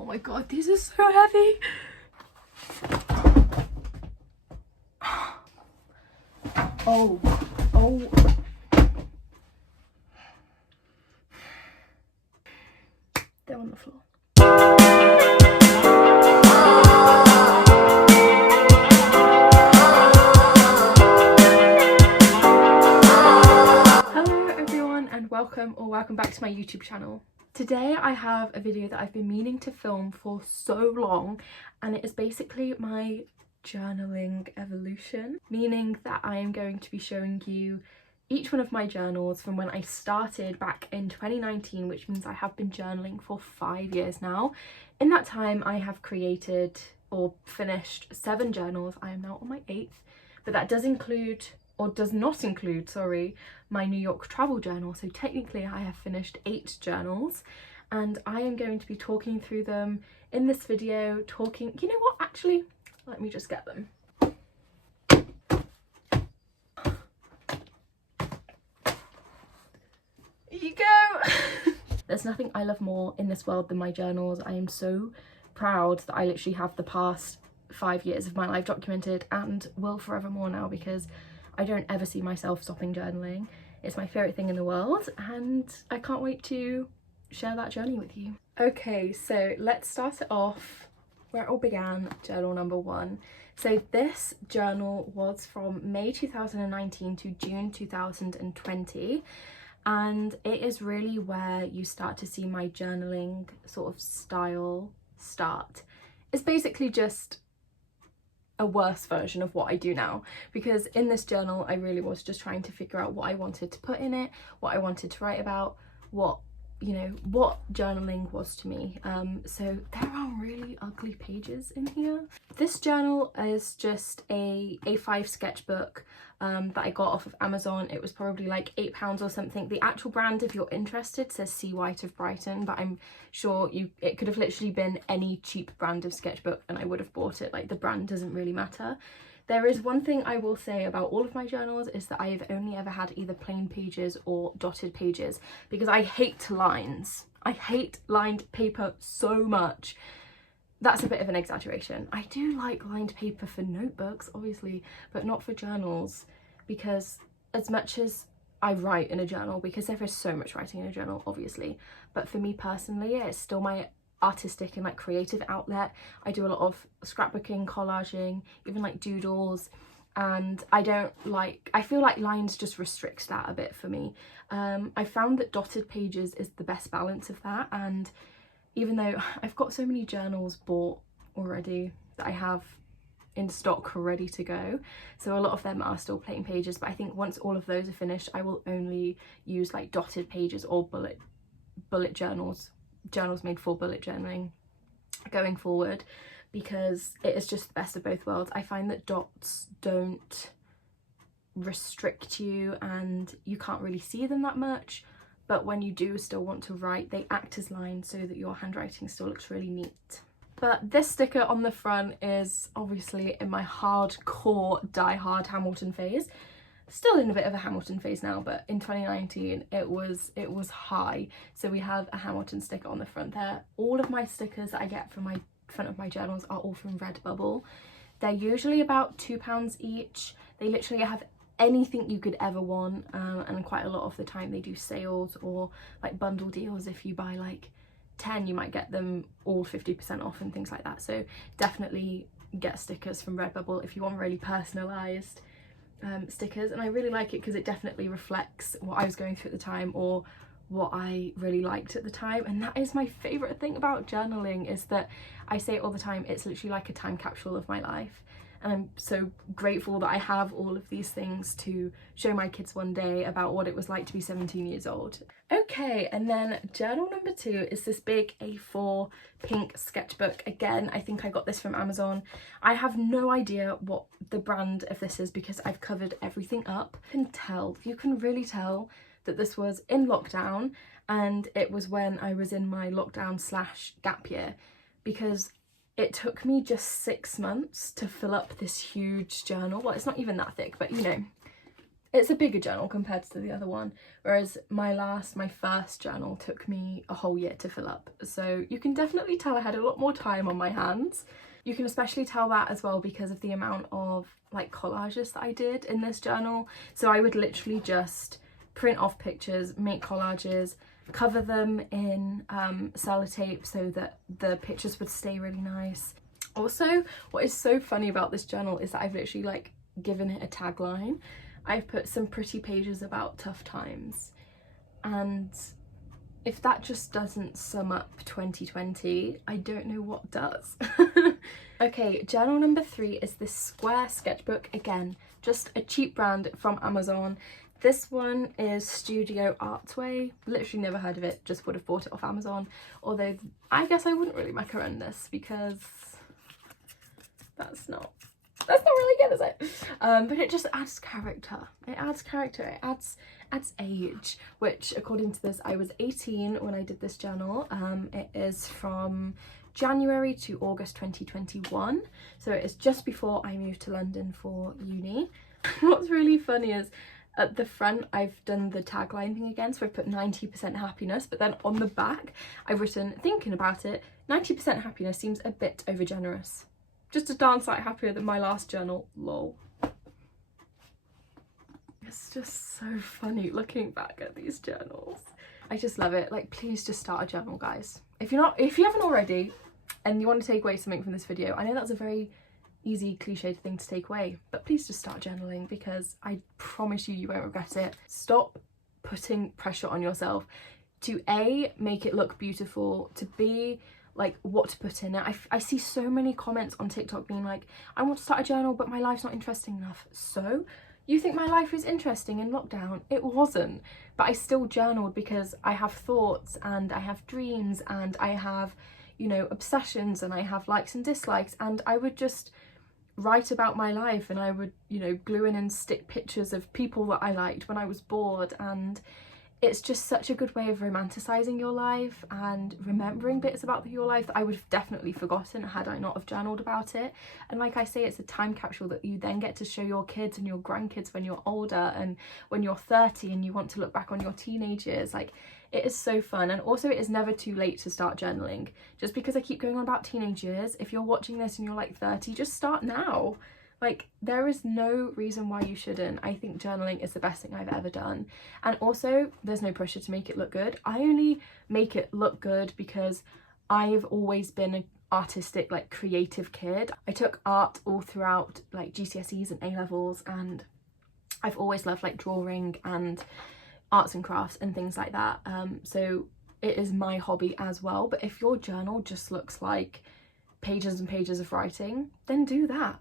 Oh my god, these are so heavy. Oh. They're on the floor. Hello everyone and welcome back to my YouTube channel. Today I have a video that I've been meaning to film for so long, and it is basically my journaling evolution, meaning that I am going to be showing you each one of my journals from when I started back in 2019, which means I have been journaling for 5 years now. In that time I have created or finished 7 journals. I am now on my 8th, but that does not include, sorry, my New York travel journal. So technically I have finished 8 journals, and I am going to be talking through them in this video, you know what, actually, let me just get them. Here you go. There's nothing I love more in this world than my journals. I am so proud that I literally have the past 5 years of my life documented, and will forevermore now, because I don't ever see myself stopping journaling. It's my favourite thing in the world, and I can't wait to share that journey with you. Okay, so let's start it off where it all began, journal number 1. So this journal was from May 2019 to June 2020, and it is really where you start to see my journaling sort of style start. It's basically just a worse version of what I do now, because in this journal I really was just trying to figure out what I wanted to put in it, what I wanted to write about, what journaling was to me. So there are really ugly pages in here. This journal is just a A5 sketchbook that I got off of Amazon. It was probably like £8 or something. The actual brand, if you're interested, says C. White of Brighton, but I'm sure it could have literally been any cheap brand of sketchbook and I would have bought it. Like, the brand doesn't really matter. There is one thing I will say about all of my journals, is that I have only ever had either plain pages or dotted pages, because I hate lines. I hate lined paper so much. That's a bit of an exaggeration. I do like lined paper for notebooks, obviously, but not for journals, because as much as I write in a journal, because there is so much writing in a journal, obviously, but for me personally, it's still my artistic and like creative outlet. I do a lot of scrapbooking, collaging, even like doodles, and I feel like lines just restrict that a bit for me. I found that dotted pages is the best balance of that, and even though I've got so many journals bought already that I have in stock ready to go, so a lot of them are still plain pages, but I think once all of those are finished I will only use like dotted pages or bullet journals made for bullet journaling going forward, because it is just the best of both worlds. I find that dots don't restrict you and you can't really see them that much, but when you do still want to write, they act as lines so that your handwriting still looks really neat. But this sticker on the front is obviously in my hardcore die-hard Hamilton phase. Still in a bit of a Hamilton phase now, but in 2019 it was high. So we have a Hamilton sticker on the front there. All of my stickers that I get from my front of my journals are all from Redbubble. They're usually about £2 each. They literally have anything you could ever want, and quite a lot of the time they do sales or like bundle deals. If you buy like 10, you might get them all 50% off and things like that. So definitely get stickers from Redbubble if you want really personalised stickers, and I really like it because it definitely reflects what I was going through at the time or what I really liked at the time. And that is my favourite thing about journaling, is that I say it all the time, it's literally like a time capsule of my life, and I'm so grateful that I have all of these things to show my kids one day about what it was like to be 17 years old. Okay, and then journal number 2 is this big A4 pink sketchbook. Again, I think I got this from Amazon. I have no idea what the brand of this is because I've covered everything up. You can really tell that this was in lockdown, and it was when I was in my lockdown / gap year, because it took me just 6 months to fill up this huge journal. Well, it's not even that thick, but you know, It's a bigger journal compared to the other one, whereas my first journal took me a whole year to fill up. So you can definitely tell I had a lot more time on my hands. You can especially tell that as well because of the amount of like collages that I did in this journal. So I would literally just print off pictures, make collages, cover them in sellotape so that the pictures would stay really nice. Also, what is so funny about this journal is that I've literally like given it a tagline. I've put some pretty pages about tough times, and if that just doesn't sum up 2020, I don't know what does. Okay, journal number 3 is this square sketchbook. Again, just a cheap brand from Amazon. This one is Studio Artway. Literally never heard of it, just would have bought it off Amazon. Although I guess I wouldn't really recommend this because that's not really good, is it? But it just adds character. It adds age, which according to this, I was 18 when I did this journal. It is from January to August 2021. So it is just before I moved to London for uni. What's really funny is at the front, I've done the tagline thing again. So I've put 90% happiness, but then on the back, I've written, thinking about it, 90% happiness seems a bit overgenerous. Just a darn sight happier than my last journal, lol. It's just so funny looking back at these journals. I just love it. Like, please just start a journal, guys. If you haven't already and you want to take away something from this video, I know that's a very easy cliched thing to take away, but please just start journaling because I promise you won't regret it. Stop putting pressure on yourself to A, make it look beautiful, to B, like what to put in it. I see so many comments on TikTok being like, I want to start a journal but my life's not interesting enough. So you think my life was interesting in lockdown? It wasn't, but I still journaled because I have thoughts and I have dreams and I have, you know, obsessions and I have likes and dislikes, and I would just write about my life and I would, you know, glue in and stick pictures of people that I liked when I was bored, and it's just such a good way of romanticizing your life and remembering bits about your life that I would have definitely forgotten had I not have journaled about it. And like I say, it's a time capsule that you then get to show your kids and your grandkids when you're older and when you're 30 and you want to look back on your teenage years. Like, it is so fun. And also, it is never too late to start journaling. Just because I keep going on about teenage years, if you're watching this and you're like 30, just start now. Like, there is no reason why you shouldn't. I think journaling is the best thing I've ever done. And also, there's no pressure to make it look good. I only make it look good because I've always been an artistic, like, creative kid. I took art all throughout, like, GCSEs and A-levels, and I've always loved, like, drawing and arts and crafts and things like that. So it is my hobby as well. But if your journal just looks like pages and pages of writing, then do that.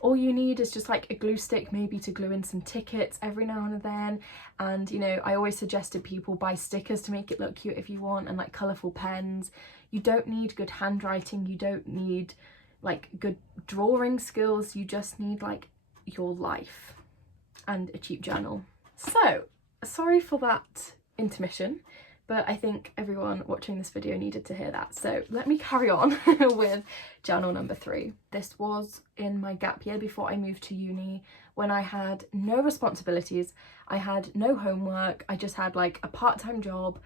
All you need is just like a glue stick, maybe to glue in some tickets every now and then. And, you know, I always suggested people buy stickers to make it look cute if you want, and like colourful pens. You don't need good handwriting. You don't need like good drawing skills. You just need like your life and a cheap journal. So, sorry for that intermission, but I think everyone watching this video needed to hear that. So let me carry on with journal number 3. This was in my gap year before I moved to uni, when I had no responsibilities, I had no homework, I just had like a part-time job.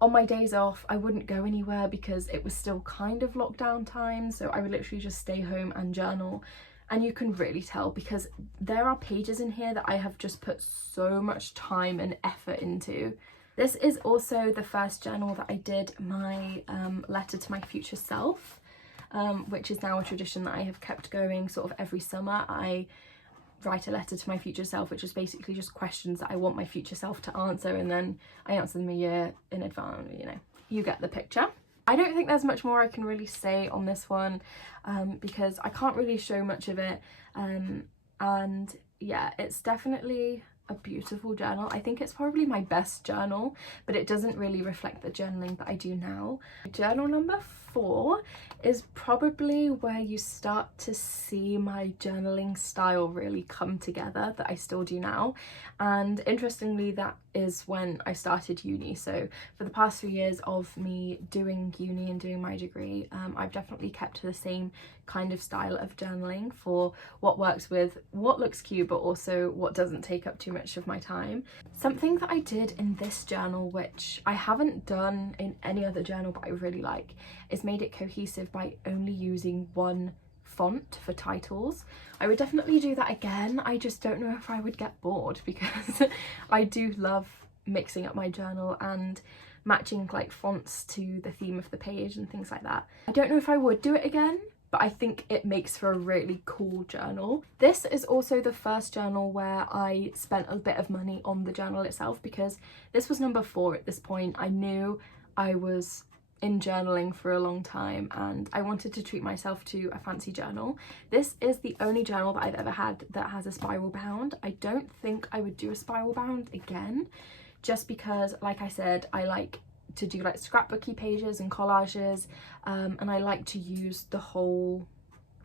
On my days off, I wouldn't go anywhere because it was still kind of lockdown time, so I would literally just stay home and journal. And you can really tell because there are pages in here that I have just put so much time and effort into. This is also the first journal that I did my letter to my future self, which is now a tradition that I have kept going sort of every summer. I write a letter to my future self, which is basically just questions that I want my future self to answer, and then I answer them a year in advance, you know, you get the picture. I don't think there's much more I can really say on this one because I can't really show much of it, and yeah, it's definitely a beautiful journal. I think it's probably my best journal, but it doesn't really reflect the journaling that I do now. Journal number 4 is probably where you start to see my journaling style really come together that I still do now. And interestingly, that is when I started uni. So for the past 3 years of me doing uni and doing my degree, I've definitely kept to the same kind of style of journaling for what works with what looks cute but also what doesn't take up too much of my time. Something that I did in this journal, which I haven't done in any other journal but I really like, is made it cohesive by only using one font for titles. I would definitely do that again. I just don't know if I would get bored because I do love mixing up my journal and matching like fonts to the theme of the page and things like that. I don't know if I would do it again, but I think it makes for a really cool journal. This is also the first journal where I spent a bit of money on the journal itself, because this was number 4 at this point. I knew I was in journaling for a long time and I wanted to treat myself to a fancy journal. This is the only journal that I've ever had that has a spiral bound. I don't think I would do a spiral bound again, just because, like I said, I like to do like scrapbooky pages and collages, and I like to use the whole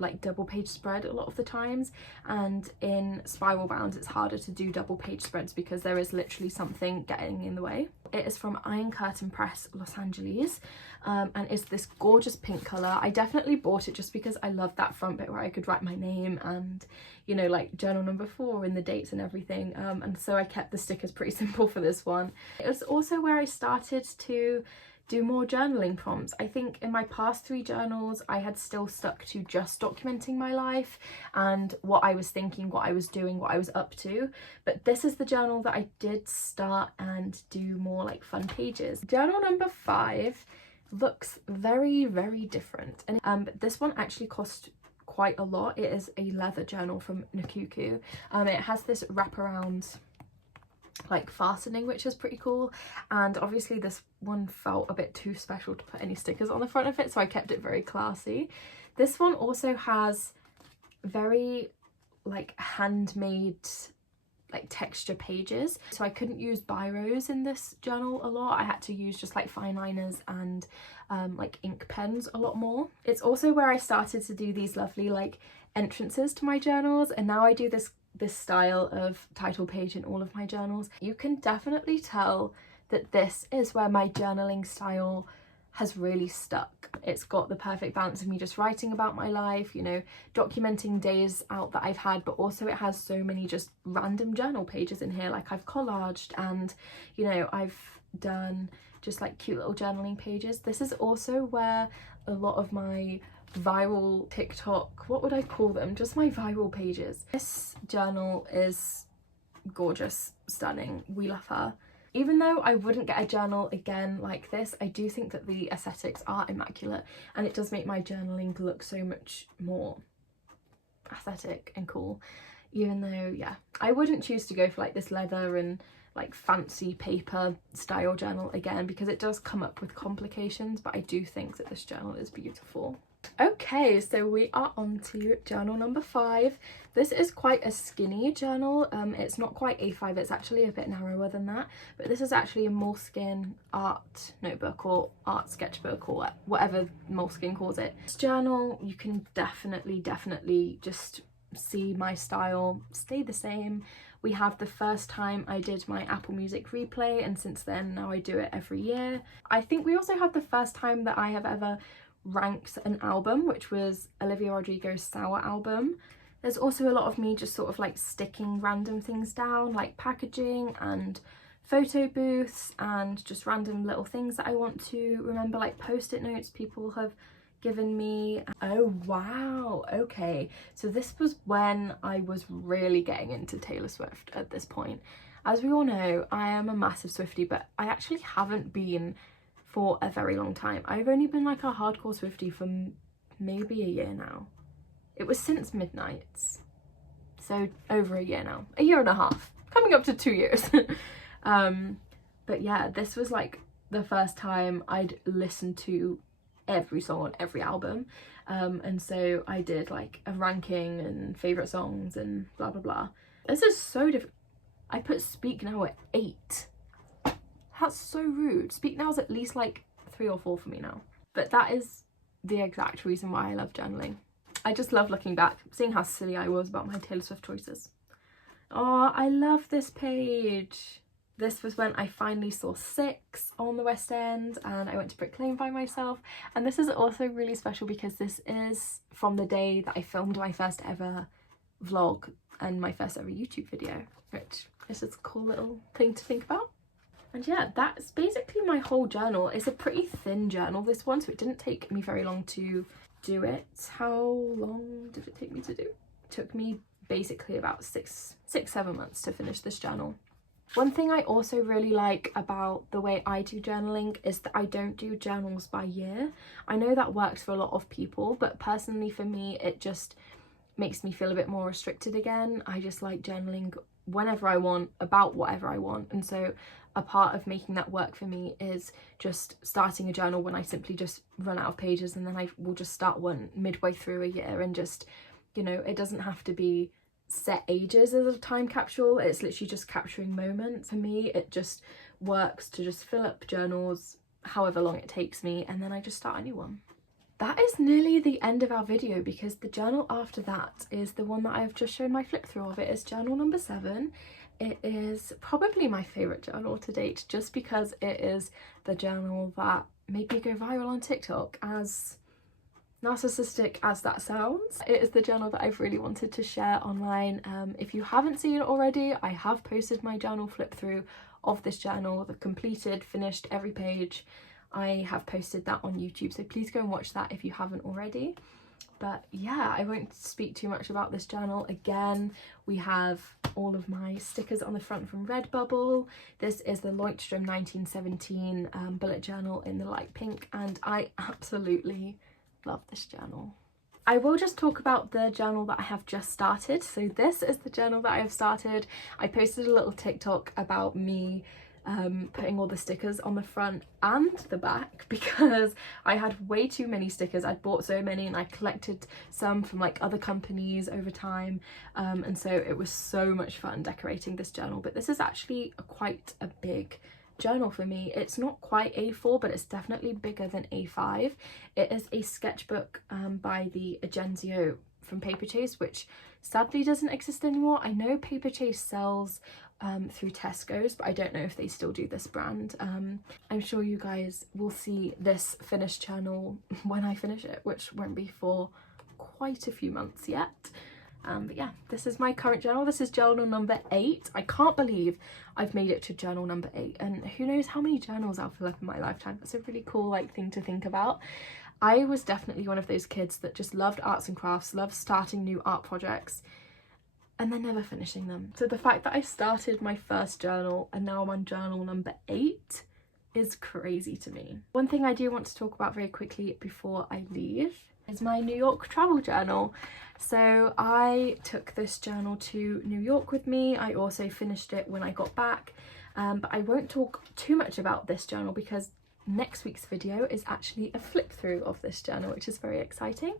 like double page spread a lot of the times, and in spiral bounds it's harder to do double page spreads because there is literally something getting in the way. It is from Iron Curtain Press, Los Angeles, and it's this gorgeous pink colour. I definitely bought it just because I love that front bit where I could write my name and, you know, like journal number 4 and the dates and everything, and so I kept the stickers pretty simple for this one. It was also where I started to do more journaling prompts. I think in my past 3 journals I had still stuck to just documenting my life and what I was thinking, what I was doing, what I was up to, but this is the journal that I did start and do more like fun pages. Journal number 5 looks very, very different, and but this one actually cost quite a lot. It is a leather journal from Nakuku. It has this wraparound like fastening, which is pretty cool, and obviously this one felt a bit too special to put any stickers on the front of it, so I kept it very classy. This one also has very like handmade like texture pages, so I couldn't use biros in this journal a lot. I had to use just like fine liners and like ink pens a lot more. It's also where I started to do these lovely like entrances to my journals, and now I do this style of title page in all of my journals. You can definitely tell that this is where my journaling style has really stuck. It's got the perfect balance of me just writing about my life, you know, documenting days out that I've had, but also it has so many just random journal pages in here. Like I've collaged and, you know, I've done just like cute little journaling pages. This is also where a lot of my viral TikTok, what would I call them? Just my viral pages. This journal is gorgeous, stunning. We love her. Even though I wouldn't get a journal again like this, I do think that the aesthetics are immaculate and it does make my journaling look so much more aesthetic and cool. Even though, yeah, I wouldn't choose to go for like this leather and like fancy paper style journal again because it does come up with complications, but I do think that this journal is beautiful. Okay, so we are on to journal number 5. This is quite a skinny journal. It's not quite A5, it's actually a bit narrower than that, but this is actually a Moleskine art notebook or art sketchbook or whatever Moleskine calls it. This journal, you can definitely just see my style stay the same. We have the first time I did my Apple Music replay, and since then now I do it every year. I think we also have the first time that I have ever ranked an album, which was Olivia Rodrigo's Sour album. There's also a lot of me just sort of like sticking random things down, like packaging and photo booths and just random little things that I want to remember, like post-it notes people have given me. Oh wow, okay, so this was when I was really getting into Taylor Swift at this point. As we all know, I am a massive Swiftie, but I actually haven't been for a very long time. I've only been like a hardcore Swiftie for maybe a year now. It was since Midnights, so over a year now, a year and a half, coming up to 2 years. But yeah, this was like the first time I'd listened to every song on every album, and so I did like a ranking and favourite songs and blah blah blah. This is so different. I put Speak Now at 8. That's so rude. Speak Now is at least like 3 or 4 for me now. But that is the exact reason why I love journaling. I just love looking back, seeing how silly I was about my Taylor Swift choices. Oh, I love this page. This was when I finally saw Six on the West End and I went to Brick Lane by myself. And this is also really special because this is from the day that I filmed my first ever vlog and my first ever YouTube video, which is just a cool little thing to think about. And yeah, that's basically my whole journal. It's a pretty thin journal, this one, so it didn't take me very long to do it. How long did it take me to do? It took me basically about 6-7 months to finish this journal. One thing I also really like about the way I do journaling is that I don't do journals by year. I know that works for a lot of people, but personally for me, it just makes me feel a bit more restricted again. I just like journaling whenever I want, about whatever I want. And so a part of making that work for me is just starting a journal when I simply just run out of pages, and then I will just start one midway through a year, and just, you know, it doesn't have to be set ages as a time capsule. It's literally just capturing moments. For me, it just works to just fill up journals however long it takes me, and then I just start a new one. That is nearly the end of our video, because the journal after that is the one that I've just shown my flip through of. It is journal number 7. It is probably my favourite journal to date, just because it is the journal that made me go viral on TikTok, as narcissistic as that sounds. It is the journal that I've really wanted to share online. If you haven't seen it already, I have posted my journal flip through of this journal, the completed, finished, every page. I have posted that on YouTube, so please go and watch that if you haven't already. But yeah, I won't speak too much about this journal. Again, we have all of my stickers on the front from Redbubble. This is the Leuchtturm 1917 bullet journal in the light pink, and I absolutely love this journal. I will just talk about the journal that I have just started. So this is the journal that I have started. I posted a little TikTok about me putting all the stickers on the front and the back, because I had way too many stickers. I'd bought so many and I collected some from like other companies over time, and so it was so much fun decorating this journal. But this is actually quite a big journal for me. It's not quite A4, but it's definitely bigger than A5. It is a sketchbook by the Agenzio from Paperchase, which sadly doesn't exist anymore. I know Paperchase sells through Tesco's, but I don't know if they still do this brand. I'm sure you guys will see this finished journal when I finish it, which won't be for quite a few months yet. But yeah, this is my current journal. This is journal number 8. I can't believe I've made it to journal number 8, and who knows how many journals I'll fill up in my lifetime. That's a really cool thing to think about. I was definitely one of those kids that just loved arts and crafts, loved starting new art projects, and then never finishing them. So the fact that I started my first journal and now I'm on journal number 8 is crazy to me. One thing I do want to talk about very quickly before I leave is my New York travel journal. So I took this journal to New York with me. I also finished it when I got back, but I won't talk too much about this journal because next week's video is actually a flip through of this journal, which is very exciting.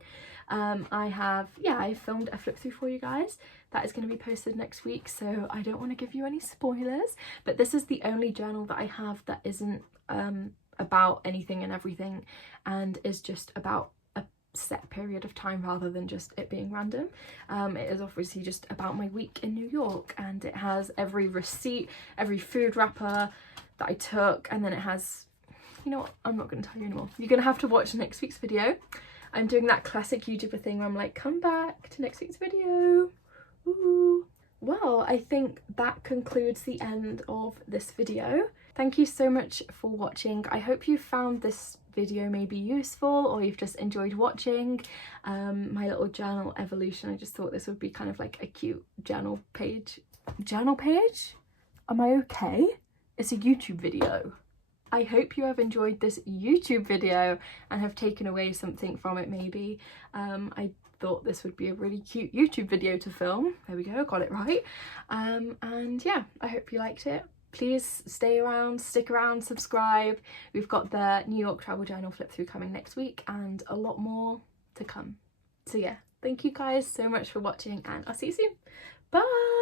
I filmed a flip through for you guys that is going to be posted next week, so I don't want to give you any spoilers, but this is the only journal that I have that isn't about anything and everything, and is just about a set period of time rather than just it being random. It is obviously just about my week in New York, and it has every receipt, every food wrapper that I took, and then it has, you know what, I'm not going to tell you anymore. You're going to have to watch next week's video. I'm doing that classic YouTuber thing where I'm like, come back to next week's video. Ooh. Well, I think that concludes the end of this video. Thank you so much for watching. I hope you found this video maybe useful, or you've just enjoyed watching my little journal evolution. I just thought this would be kind of like a cute journal page. Journal page? Am I okay? It's a YouTube video. I hope you have enjoyed this YouTube video and have taken away something from it maybe. I thought this would be a really cute YouTube video to film. There we go, got it right. And yeah, I hope you liked it. Please stay around, stick around, subscribe. We've got the New York travel journal flip through coming next week and a lot more to come. So yeah, thank you guys so much for watching, and I'll see you soon. Bye!